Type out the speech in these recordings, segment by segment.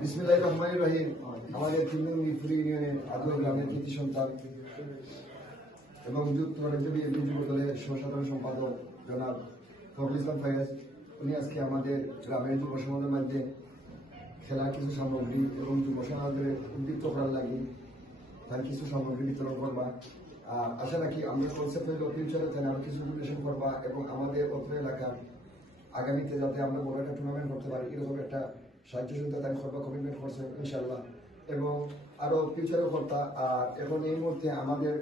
বিসমিল্লাহির রহমানির রহিম। আমাদের তিনজন মিরপুর ইউনিয়নের আদুয়া গ্রামের কৃতি সন্তান এবং যুক্তরাজ্য বিএনপি যুব দলের সহ-সাধারণ সম্পাদক জনাব ফখরুল ইসলাম ফয়েজ, উনি আজকে আমাদের গ্রামের যুব সমাজের মধ্যে খেলার কিছু সামগ্রী এবং যুব সমাজের উদ্দীপ্ত করার লাগে তার কিছু সামগ্রী বিতরণ করবা। আশা রাখি আমরা কনসেপ্ট হইল ফিউচারে তাহলে আরো কিছু ডোনেশন করবা এবং আমাদের অত্র এলাকা আগামীতে যাতে আমরা বড় একটা টুর্নামেন্ট করতে পারি এরকম একটা সাহায্য সুবিধা তাই করবা কমিটমেন্ট করছে ইনশাল্লাহ, এবং আরো ফিউচারেও করতা। আর এখন এই মুহূর্তে আমাদের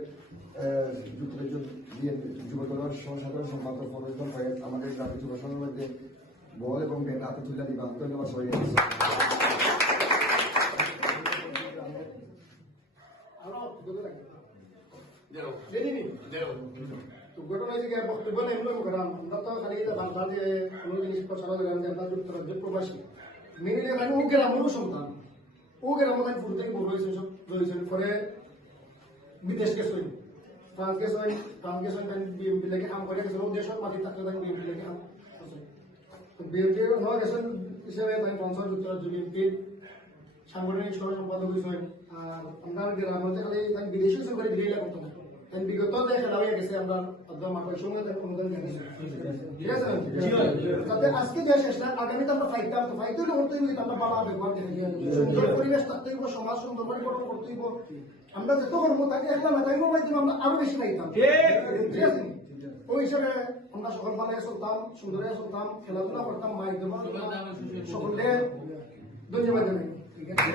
যুক্তরাজ্য যুব দলের সহ-সাধারণ সম্পাদক ফখরুল ইসলাম ফয়েজ আমাদের গ্রামের যুব সংঘের মধ্যে বল এবং ব্যাট হাতে তুলে দিবা। ধন্যবাদ সবাই। ঘটনা যে বক্তব্য নেই আমরা তো খালি বাংলা যে কোনো জিনিস প্রচার আমরা যুক্তরাজ্য প্রবাসী মেনে ও গ্রামেরও সন্তান ও গ্রাম ফুল থেকে বড় হয়েছেন পরে বিদেশ গেছে ফ্রান্স গেছে বিএমপি লেগে কাম করে গেছে দেশের মাটি থাকলে বিএমপি লেগে কাম বিএমপি নয় গেছেন হিসেবে পঞ্চায়েত যুক্তরাজ্য বিএমপির সাংগঠনিক সহ সম্পাদক হয়েছেন। আর আমরা গ্রামের খালি বিদেশি সরকারি বিদেশি করতে না বিগত খেলা হয়ে গেছে আমরা মাঠের সঙ্গে অনুদান ঠিক আছে তাতে আজকে যে শেষটা আগামীতে আমরা ফাইতাম তো ফাইতে হলে করতে হইলে আমরা বাবা ব্যবহার সুন্দর পরিবেশ থাকতে হইব, সমাজ সুন্দর পরিবর্তন করতে হইব। আমরা যত করবো তাকে একটা না তাই মাধ্যমে আমরা আরো বেশি ফাইতাম ঠিক আছে। ওই হিসাবে আমরা সকল বানায় চলতাম, সুন্দরে চলতাম, খেলাধুলা করতাম, মাইক দেবো সকলে ধন্যবাদ জানাই। ঠিক আছে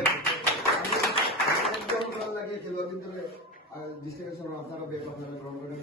আপনারা গ্রহণ করেন।